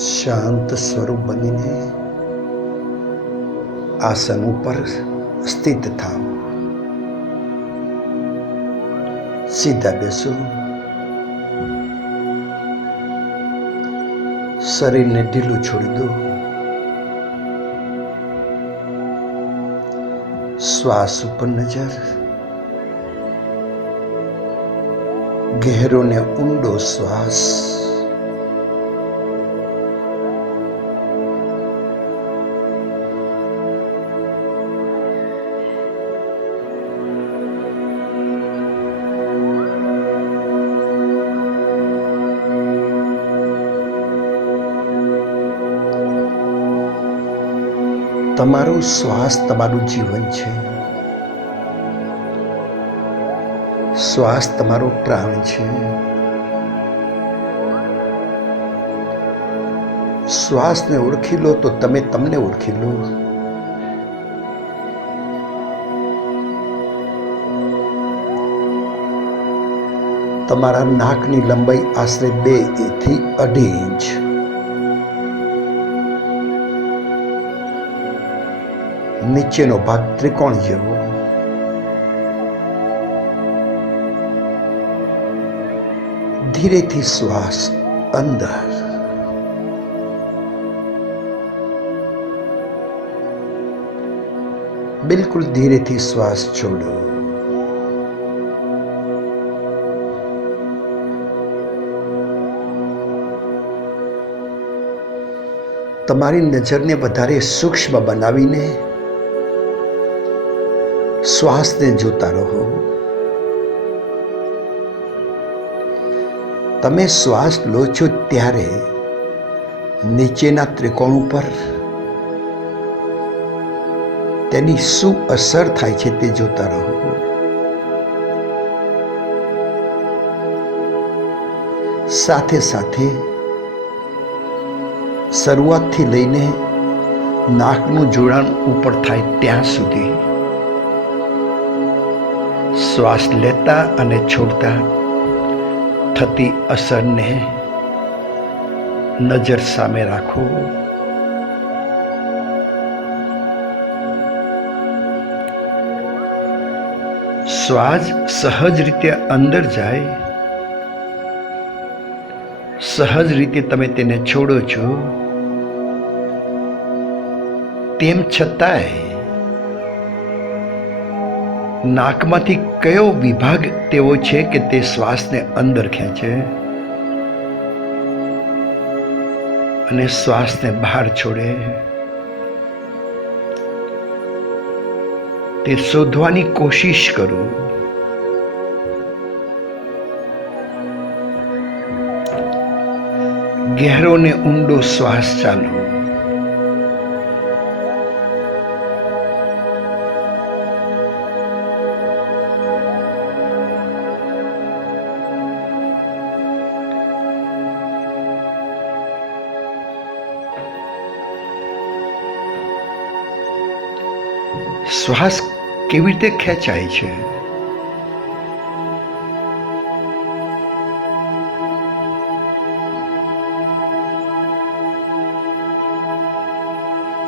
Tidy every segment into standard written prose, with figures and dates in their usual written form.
શાંત સ્વરૂપ બનીને આસન ઉપર સ્થિત થાઓ. સીધા બેસો. શરીરને ઢીલું છોડી દો. શ્વાસ ઉપર નજર. ગહેરો ને ઊંડો શ્વાસ. તમારું શ્વાસ તમારું જીવન છે. શ્વાસ તમારો પ્રાણ છે. શ્વાસને ઓળખી લો તો તમે તમને ઓળખી લો. તમારા નાકની લંબાઈ આશરે 2 થી 2.5 ઇંચ. નીચેનો ભાગ ત્રિકોણ જેવો. ધીરેથી શ્વાસ અંદર. બિલકુલ ધીરેથી શ્વાસ છોડો. તમારી નજરને વધારે સૂક્ષ્મ બનાવીને શ્વાસને જોતા રહો. તમે શ્વાસ લો છો ત્યારે નીચેના ત્રિકોણ ઉપર તેની શું અસર થાય છે તે જોતા રહો. સાથે સાથે શરૂઆતથી લઈને નાકનું જોડાણ ઉપર થાય ત્યાં સુધી શ્વાસ લેતા અને છોડતા થતી અસરને નજર સામે રાખો. શ્વાસ સહજ રીતે અંદર જાય. સહજ રીતે તમે તેને છોડો છો. તેમ છતાંય નાકમાંથી કયો વિભાગ તેવો છે કે તે શ્વાસને અંદર ખેંચે અને શ્વાસને બહાર છોડે? તે શોધવાની કોશિશ કરો. ગહેરો ને ઊંડો શ્વાસ ચાલો. શ્વાસ કેવી રીતે ખેંચાય છે?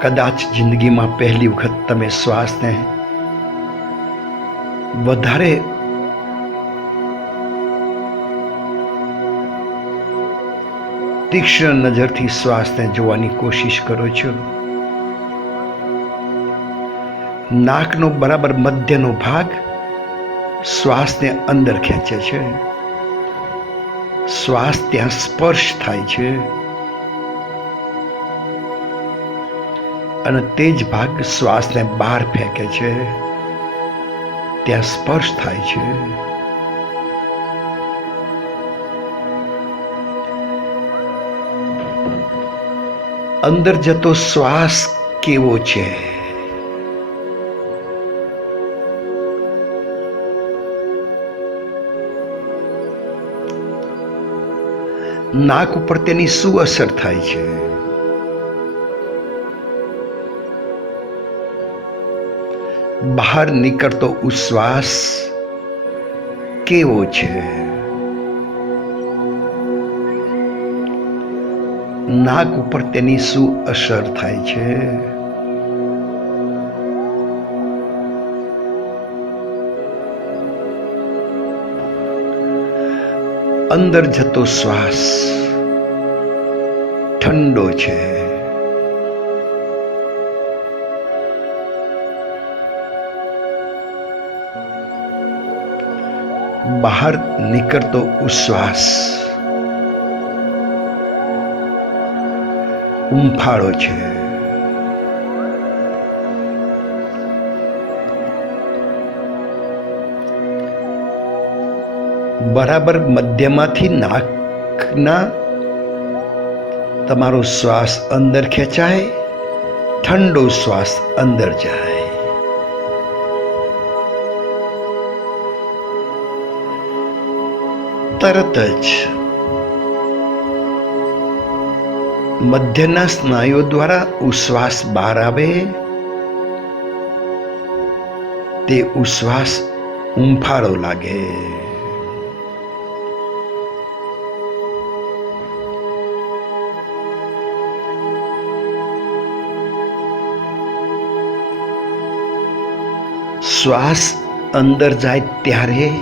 કદાચ જિંદગીમાં પહેલી વખત તમે શ્વાસને વધારે તીક્ષ્ણ નજરથી શ્વાસને જોવાની કોશિશ કરો છો. નાકનો બરાબર મધ્યનો ભાગ શ્વાસને અંદર ખેંચે છે. શ્વાસ ત્યાં સ્પર્શ થાય છે અને તે જ ભાગ શ્વાસને બહાર ફેંકે છે. ત્યાં સ્પર્શ થાય છે. અંદર જતો શ્વાસ કેવો છે? નાક ઉપર તેની શું અસર થાય છે? બહાર નીકળતો ઉશ્વાસ કેવો છે? નાક ઉપર તેની શું અસર થાય છે? અંદર જતો શ્વાસ ઠંડો છે, બહાર નીકળતો ઉશ્વાસ ઉંફાળો છે. બરાબર મધ્યમાંથી નાકના તમારો શ્વાસ અંદર ખેંચાય, ઠંડો શ્વાસ અંદર જાય. તરત જ મધ્યના સ્નાયુઓ દ્વારા ઉશ્વાસ બહાર આવે, તે ઉશ્વાસ ઉંફાળો લાગે. શ્વાસ અંદર જાય ત્યારે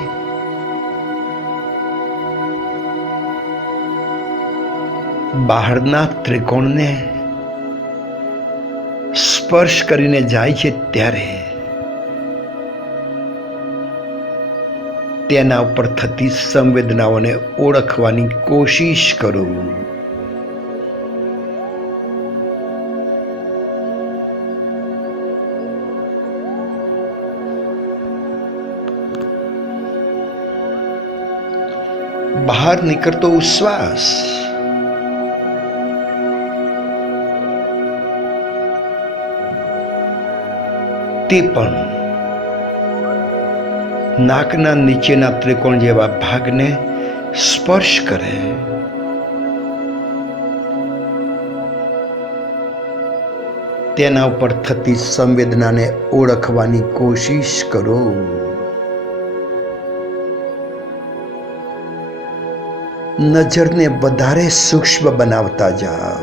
બહારના ત્રિકોણને સ્પર્શ કરીને જાય છે, ત્યારે તેના ઉપર થતી સંવેદનાઓને ઓળખવાની કોશિશ કરો. બહાર નીકળતો ઉશ્વાસ તે પણ નાકના નીચેના ત્રિકોણ જેવા ભાગને સ્પર્શ કરે. તેના ઉપર થતી સંવેદનાને ઓળખવાની કોશિશ કરો. નજરને વધારે સૂક્ષ્મ બનાવતા જાઓ.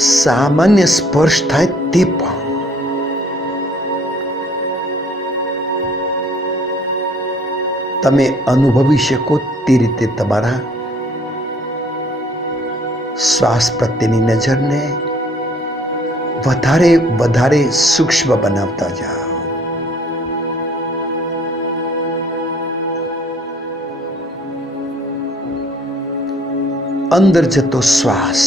સામાન્ય સ્પર્શ થાય તે પણ તમે અનુભવી શકો તે રીતે તમારા શ્વાસ પ્રત્યેની નજરને વધારે સૂક્ષ્મ બનાવતા જાઓ. અંદર જતો શ્વાસ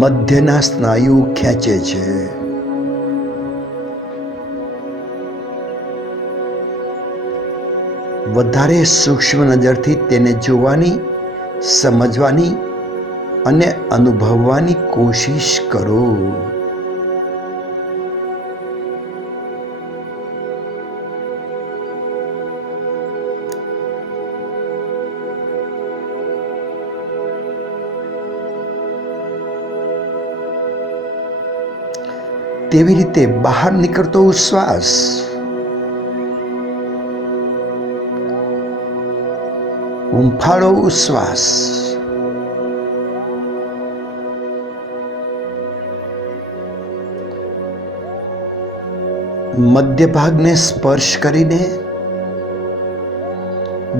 મધ્યના સ્નાયુ ખેંચે છે. વધારે સૂક્ષ્મ નજરથી તેને જોવાની, સમજવાની અને અનુભવવાની કોશિશ કરો. તેવી રીતે બહાર નીકળતો શ્વાસ ઉંફાળો શ્વાસ મધ્ય ભાગને સ્પર્શ કરીને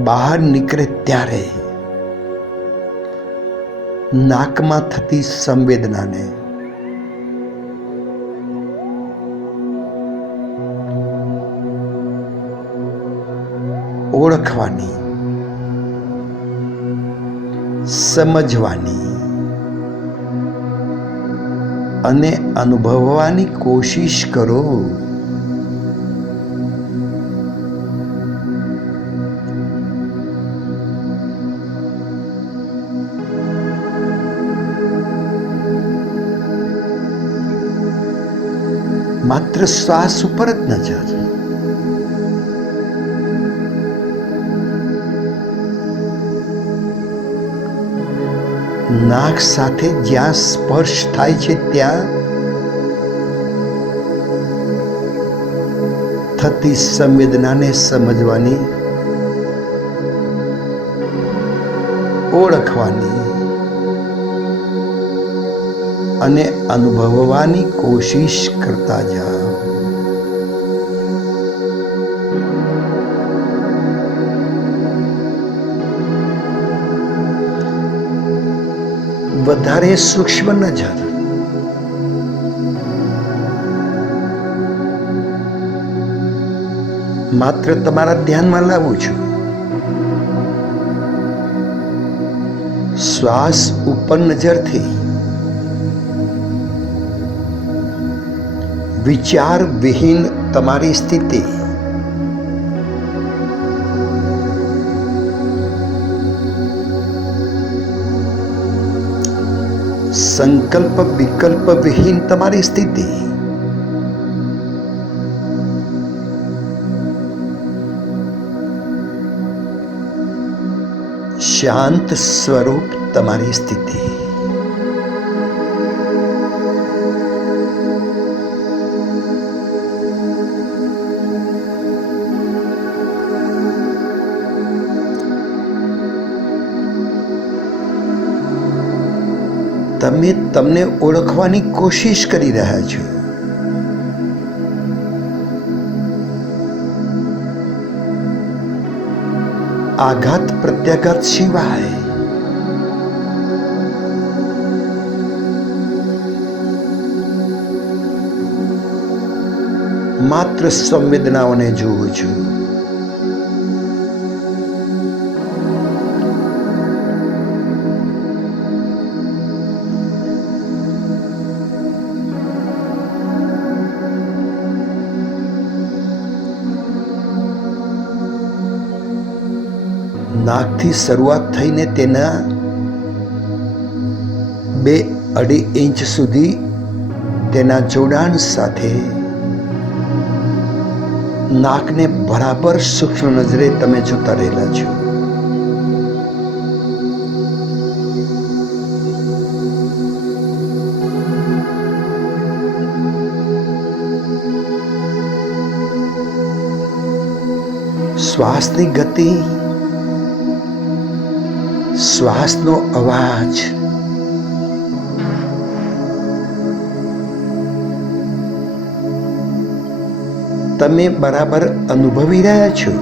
બહાર નીકળે ત્યારે નાકમાં થતી સંવેદનાને ઓળખવાની, સમજવાની અને અનુભવવાની કોશિશ કરો. માત્ર શ્વાસ ઉપર જ નજર. નાક સાથે જ્યાં સ્પર્શ થાય છે ત્યાં થતી સંવેદનાને સમજવાની, ઓળખવાની અને અનુભવવાની કોશિશ કરતા જાઓ. વધારે સૂક્ષ્મ નજર માત્ર તમારા ધ્યાનમાં લાવું છું. શ્વાસ ઉપર નજરથી વિચાર વિહીન તમારી સ્થિતિ, સંકલ્પ વિકલ્પ વિહીન તમારી સ્થિતિ, શાંત સ્વરૂપ તમારી સ્થિતિ. તમે તમને ઓળખવાની કોશિશ કરી રહ્યા છો. આઘાત પ્રત્યાઘાત સિવાય માત્ર સંવેદનાઓને જોઉં છું. નાકથી શરૂઆત થઈને તેના 2-2.5 ઇંચ સુધી તેના જોડાણ સાથે નાકને બરાબર સૂક્ષ્મ નજરે તમે જોતા રહેલા છો. શ્વાસની ગતિ, શ્વાસનો અવાજ, તમે બરાબર અનુભવી રહ્યા છો.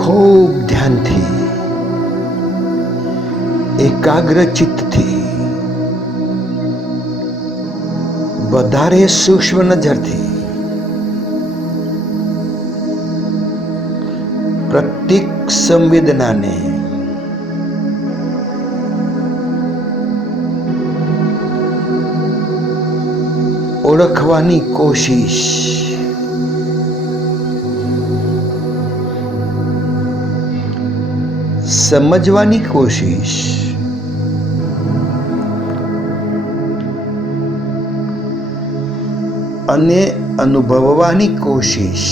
ખૂબ ધ્યાનથી, એકાગ્ર ચિત્તથી, વધારે સૂક્ષ્મ નજરથી પ્રત્યેક સંવેદનાને ઓળખવાની કોશિશ, સમજવાની કોશિશ, અને અનુભવવાની કોશિશ.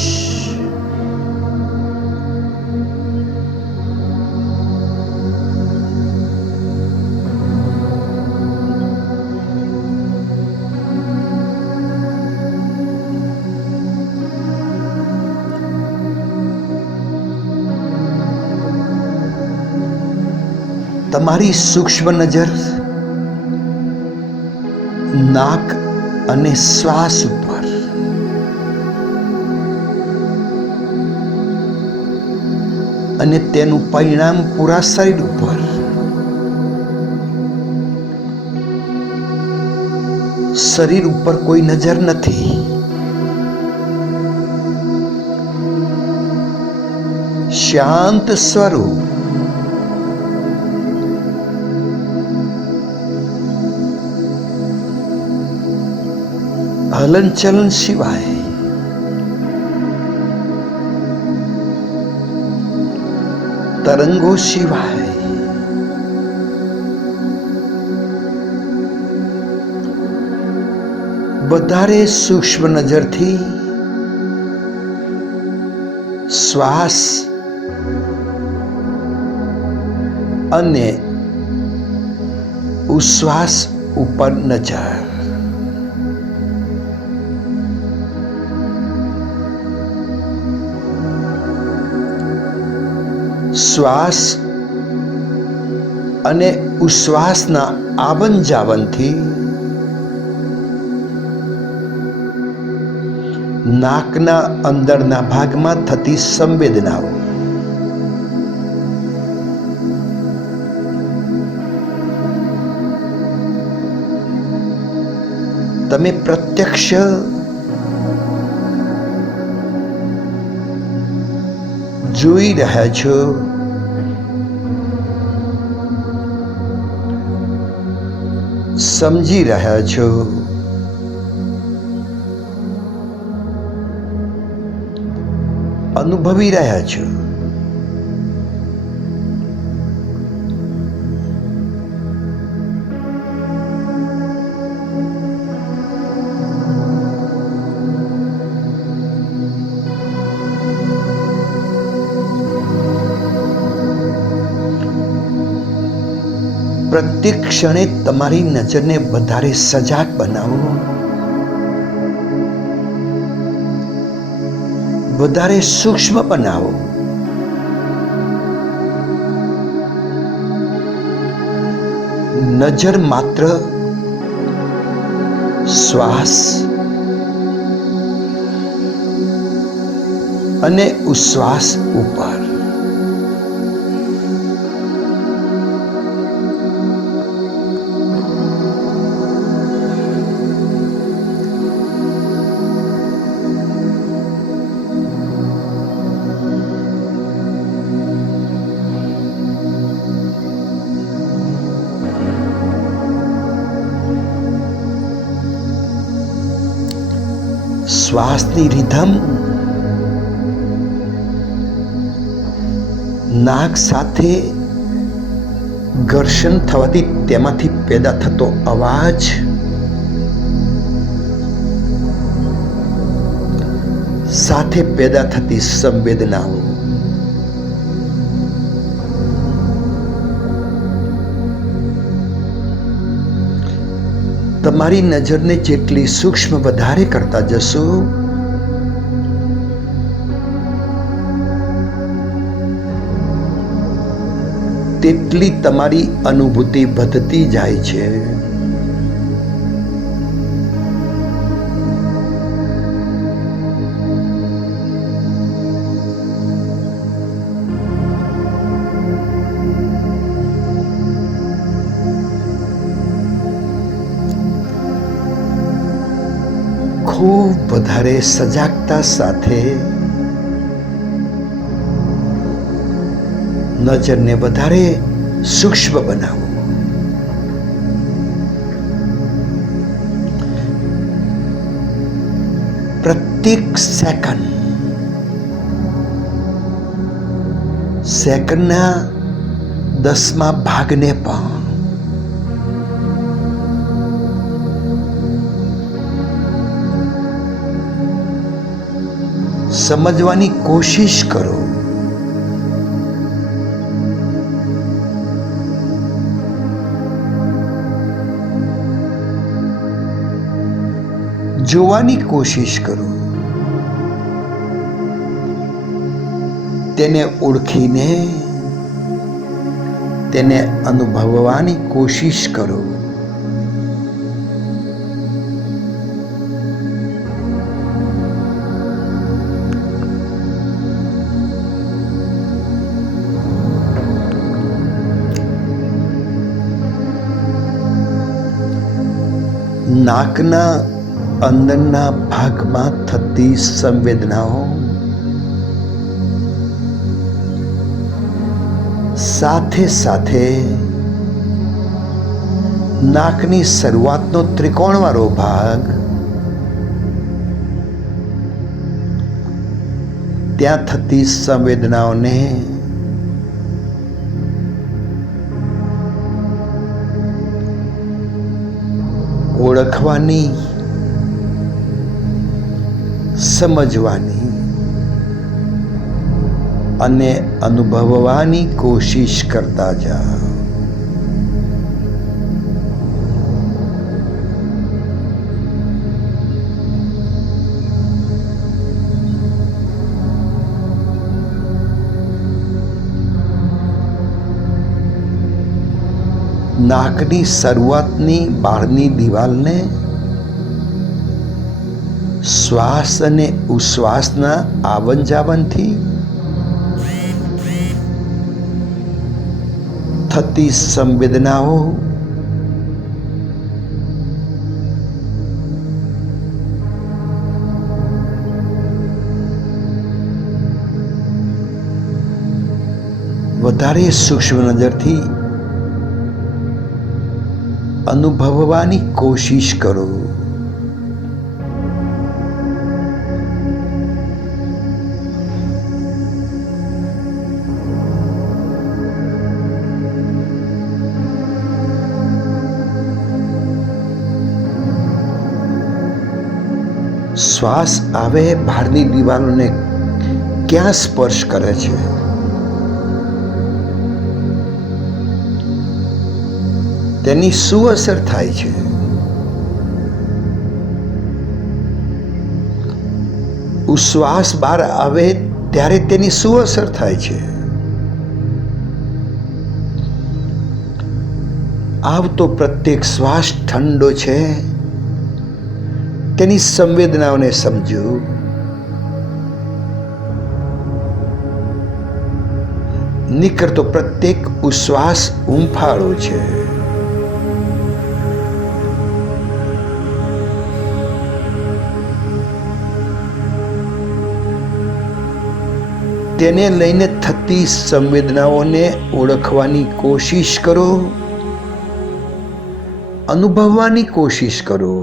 તમારી સૂક્ષ્મ નજર નાક અને શ્વાસ ઉપર, અને તેનું પરિણામ પૂરા શરીર ઉપર, શરીર ઉપર કોઈ નજર નથી. શાંત સ્વરૂપ, હલનચલન સિવાય તરંગો સિવાય વધારે સૂક્ષ્મ નજરથી શ્વાસ અને ઉશ્વાસ ઉપર નજર. શ્વાસ અને ઉશ્વાસના આવન જાવનથી નાકના અંદરના ભાગમાં થતી સંવેદનાઓ, તમે પ્રત્યક્ષ જોઈ રહ્યા છો. સમજી રહ્યા છો. અનુભવી રહ્યા છો. પ્રત્યેક ક્ષણે તમારી નજરને વધારે સજાગ બનાવો, વધારે સૂક્ષ્મ બનાવો. નજર માત્ર શ્વાસ અને ઉશ્વાસ ઉપર. શ્વાસની રિધમ નાક સાથે ઘર્ષણ થવાથી તેમાંથી પેદા થતો અવાજ, સાથે પેદા થતી સંવેદનાઓ, તમારી નજરને જેટલી સૂક્ષ્મ વધારે કરતા જશો, તેટલી તમારી અનુભૂતિ વધતી જાય છે. ખૂબ વધારે સજાગતા સાથે નજરને વધારે સૂક્ષ્મ બનાવો. પ્રત્યેક સેકન્ડના 10મા ભાગને પણ સમજવાની કોશિશ કરો. જોવાની કોશિશ કરો. તેને ઓળખીને તેને અનુભવવાની કોશિશ કરો. નાકના અંદરના ભાગમાં થતી સંવેદનાઓ સાથે સાથે નાકની શરૂઆતનો ત્રિકોણવાળો ભાગ, ત્યાં થતી સંવેદનાઓને ઓળખવાની સમજવાની અને અનુભવવાની કોશિશ કરતા જાઓ. નાકની શરૂઆતની બહારની દિવાલને શ્વાસ અને ઉશ્વાસના આવન જાવનથી થતી સંવેદનાઓ વધારે સૂક્ષ્મ નજરથી અનુભવવાની કોશિશ કરો. શ્વાસ આવે બહારની દિવાલોને ક્યાં સ્પર્શ કરે છે? તેની શું અસર થાય છે? ઉશ્વાસ બહાર આવે ત્યારે તેની શું અસર થાય છે? આવતો પ્રત્યેક શ્વાસ ઠંડો છે તેની સંવેદનાઓને સમજો. નીકળતો પ્રત્યેક ઉશ્વાસ હૂંફાળો છે. તેને લઈને થતી સંવેદનાઓને ઓળખવાની કોશિશ કરો, અનુભવવાની કોશિશ કરો.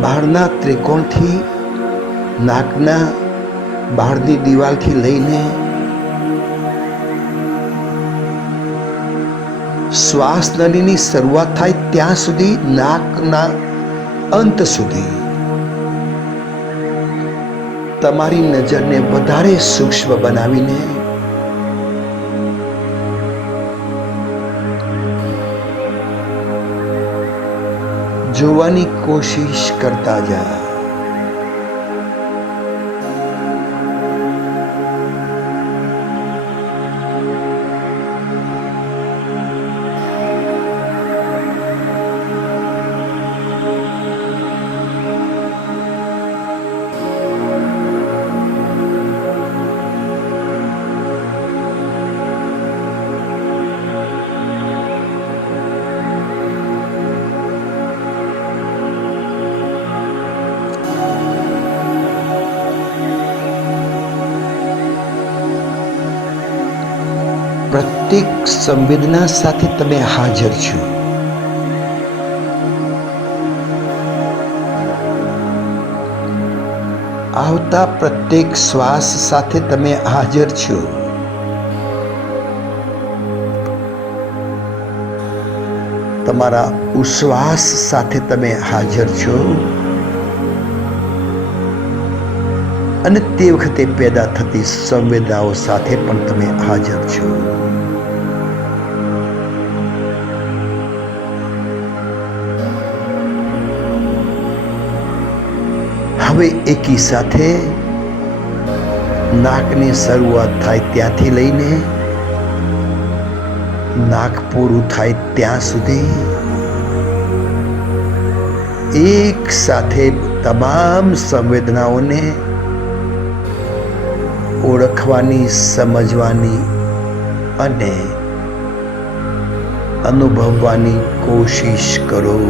બહારના ત્રિકોણથી નાકના બહારની દિવાલથી લઈને શ્વાસ નળીની શરૂઆત થાય ત્યાં સુધી નાકના અંત સુધી તમારી નજરને વધારે સૂક્ષ્મ બનાવીને જોવાની કોશિશ કરતા જા. પ્રત્યેક સંવેદના સાથે તમે હાજર છો. આવતા પ્રત્યેક શ્વાસ સાથે તમે હાજર છો. તમારા ઉશ્વાસ સાથે તમે હાજર છો અને તે વખતે પેદા થતી સંવેદનાઓ સાથે પણ તમે હાજર છો. હવે એકી સાથે નાકની શરૂઆત થાય ત્યાંથી લઈને નાક પૂરું થાય ત્યાં સુધી એક સાથે તમામ સંવેદનાઓને ઓળખવાની, સમજવાની અને અનુભવવાની કોશિશ કરો.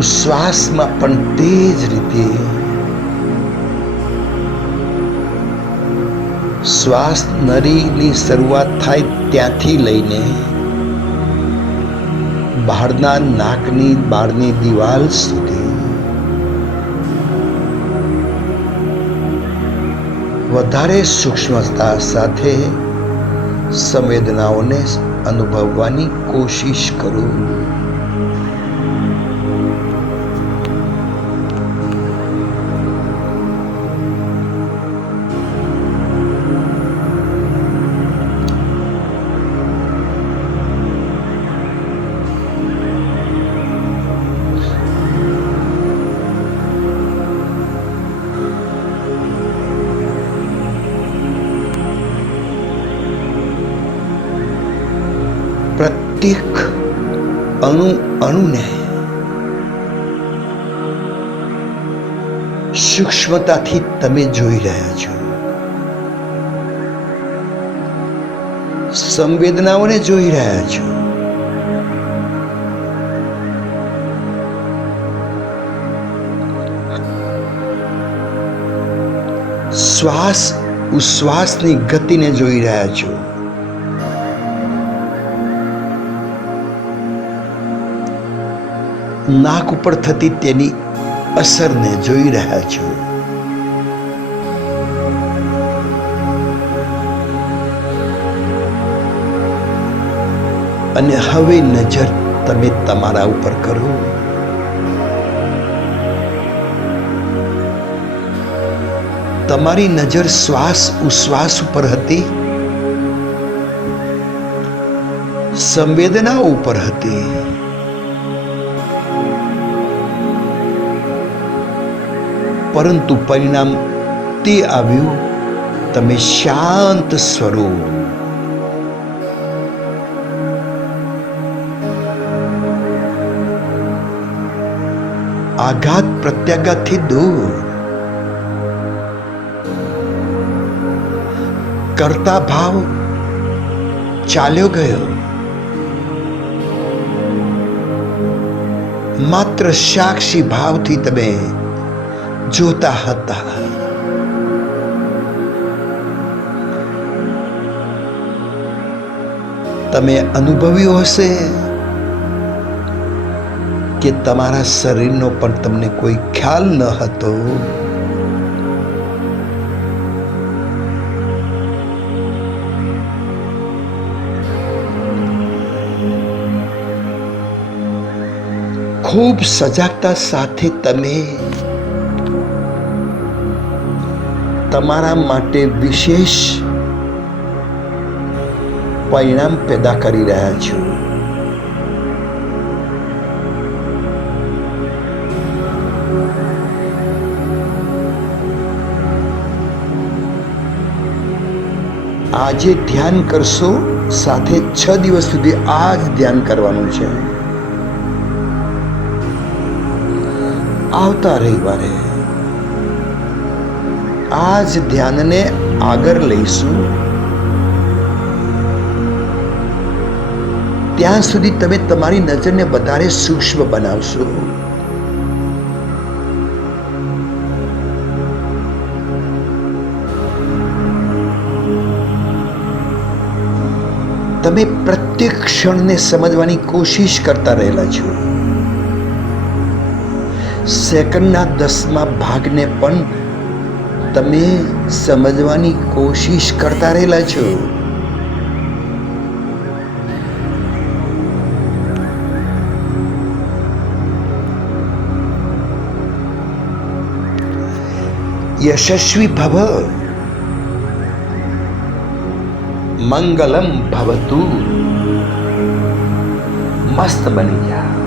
ઉશ્વાસમાં પણ તે જ રીતે શ્વાસ નળીની શરૂઆત થાય ત્યાંથી લઈને બહારના નાકની બહારની દિવાલ સુધી વધારે સૂક્ષ્મતા સાથે સંવેદનાઓને અનુભવવાની કોશિશ કરો. પ્રત્યેક અણુને સૂક્ષ્મતાથી તમે જોઈ રહ્યા છો. સંવેદનાઓને જોઈ રહ્યા છો. શ્વાસ ઉશ્વાસની ગતિને જોઈ રહ્યા છો. નાક ઉપર થતી તેની અસરને જોઈ રહ્યા છો. અને હવે નજર તમે તમારા ઉપર કરો. તમારી નજર શ્વાસ ઉશ્વાસ ઉપર હતી, સંવેદનાઓ ઉપર હતી. પરંતુ પરિણામ તે આવ્યું, તમે શાંત સ્વરૂપ, આઘાત પ્રત્યાઘાતથી દૂર, કરતા ભાવ ચાલ્યો ગયો. માત્ર સાક્ષી ભાવથી તમે જોતા હતા. તમે અનુભવ્યું હશે કે તમારા શરીરનો પણ તમને કોઈ ખ્યાલ ન હતો. ખૂબ સજાગતા સાથે તમે તમારા માટે વિશેષ પરિણામ પેદા કરી રહ્યા છો. આજે ધ્યાન કરશો, સાથે 6 દિવસ સુધી આ જ ધ્યાન કરવાનું છે. આવતા રવિવારે આ જ ધ્યાનને આગળ લઈશું. ત્યાં સુધી તમે તમારી નજરને વધારે સૂક્ષ્મ બનાવશો. તમે પ્રત્યેક ક્ષણને સમજવાની કોશિશ કરતા રહેલા છો. સેકન્ડના 10મા ભાગને પણ તમે સમજવાની કોશિશ કરતા રહેલા છો. યશસ્વી ભવ, મંગલમ ભવતુ. મસ્ત બની જા.